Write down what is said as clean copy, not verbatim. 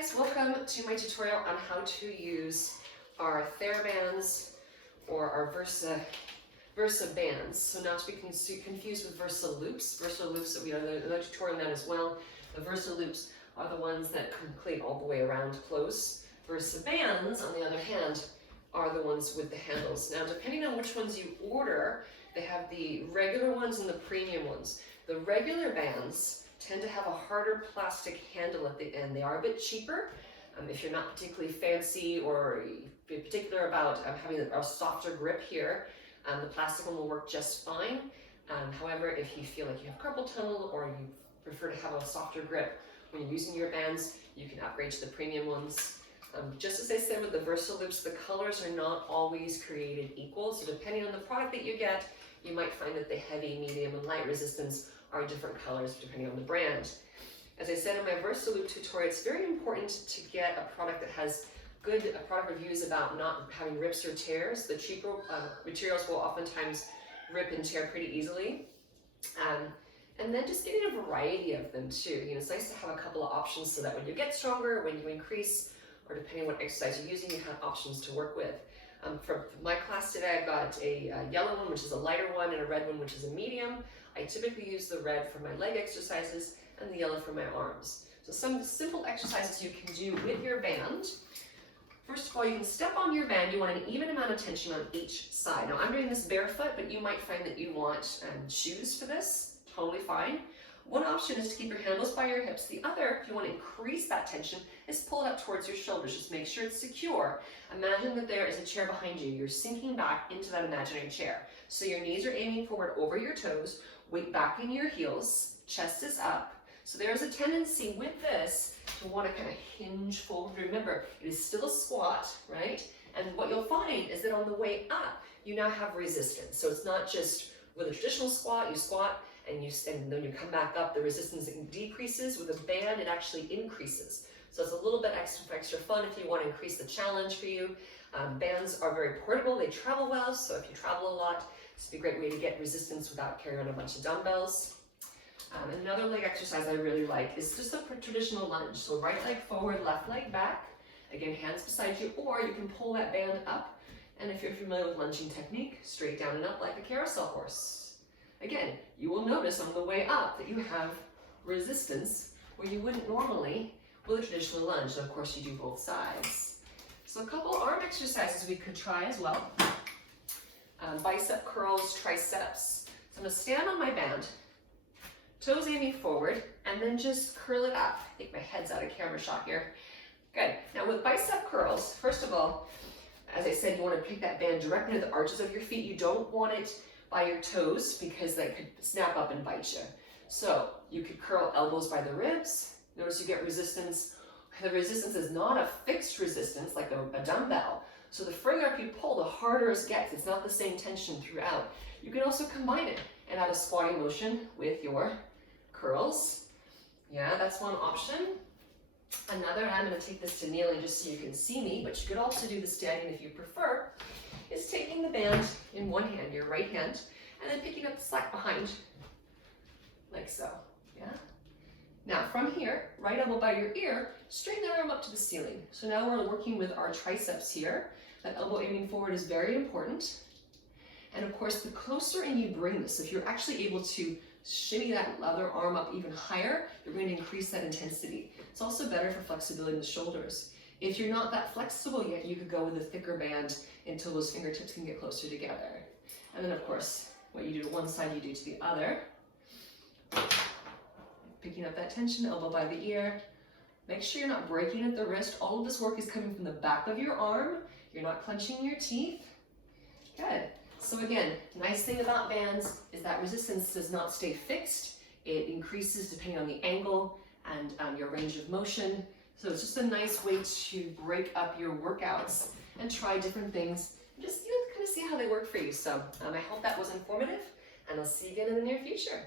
guys, welcome to my tutorial on how to use our TheraBands or our Versa bands. So not to be confused with Versa Loops. Versa Loops, we have another tutorial on that as well. The Versa Loops are the ones that complete all the way around close. Versa bands, on the other hand, are the ones with the handles. Now, depending on which ones you order, they have the regular ones and the premium ones. The regular bands tend to have a harder plastic handle at the end. They are a bit cheaper. If you're not particularly fancy or be particular about having a softer grip here, the plastic one will work just fine. However, if you feel like you have carpal tunnel or you prefer to have a softer grip when you're using your bands, you can upgrade to the premium ones. Just as I said with the Versa Loops, the colors are not always created equal. So depending on the product that you get, you might find that the heavy, medium, and light resistance are different colors depending on the brand. As I said in my Versa Loop tutorial, it's very important to get a product that has good product reviews about not having rips or tears. The cheaper materials will oftentimes rip and tear pretty easily. And then just getting a variety of them too. You know, it's nice to have a couple of options so that when you get stronger, when you increase, or depending on what exercise you're using, you have options to work with. For my class today, I've got a yellow one, which is a lighter one, and a red one, which is a medium. I typically use the red for my leg exercises and the yellow for my arms. So some simple exercises you can do with your band. First of all, you can step on your band. You want an even amount of tension on each side. Now, I'm doing this barefoot, but you might find that you want shoes for this. Totally fine. One option is to keep your handles by your hips. The other, if you want to increase that tension, is pull it up towards your shoulders. Just make sure it's secure. Imagine that there is a chair behind you. You're sinking back into that imaginary chair. So your knees are aiming forward over your toes, weight back in your heels, chest is up. So there's a tendency with this to want to kind of hinge forward. Remember, it is still a squat, right? And what you'll find is that on the way up, you now have resistance. So it's not just with a traditional squat, you squat, and then you come back up, the resistance decreases. With a band, it actually increases. So it's a little bit extra fun if you want to increase the challenge for you. Bands are very portable, they travel well, so if you travel a lot, this would be a great way to get resistance without carrying on a bunch of dumbbells. Another leg exercise I really like is just a traditional lunge. So right leg forward, left leg back. Again, hands beside you, or you can pull that band up. And if you're familiar with lunging technique, straight down and up like a carousel horse. Again, you will notice on the way up that you have resistance where you wouldn't normally with a traditional lunge. And of course, you do both sides. So a couple arm exercises we could try as well. Bicep curls, triceps. So I'm going to stand on my band, toes aiming forward, and then just curl it up. I think my head's out of camera shot here. Good. Now with bicep curls, first of all, as I said, you want to pick that band directly to the arches of your feet. You don't want it by your toes because that could snap up and bite you. So you could curl elbows by the ribs. Notice you get resistance. The resistance is not a fixed resistance like a dumbbell. So the further up you pull, the harder it gets. It's not the same tension throughout. You can also combine it and add a squatting motion with your curls. Yeah, that's one option. Another, and I'm going to take this to kneeling just so you can see me, but you could also do the standing if you prefer, is taking the band in one hand, your right hand, and then picking up the slack behind, like so, yeah? Now from here, right elbow by your ear, straighten that arm up to the ceiling. So now we're working with our triceps here. That elbow aiming forward is very important. And of course, the closer in you bring this, if you're actually able to shimmy that other arm up even higher, you're going to increase that intensity. It's also better for flexibility in the shoulders. If you're not that flexible yet, you could go with a thicker band until those fingertips can get closer together. And then of course, what you do to one side, you do to the other. Picking up that tension, elbow by the ear. Make sure you're not breaking at the wrist. All of this work is coming from the back of your arm. You're not clenching your teeth. Good. So again, nice thing about bands is that resistance does not stay fixed. It increases depending on the angle and your range of motion. So it's just a nice way to break up your workouts and try different things and just kind of see how they work for you. So I hope that was informative, and I'll see you again in the near future.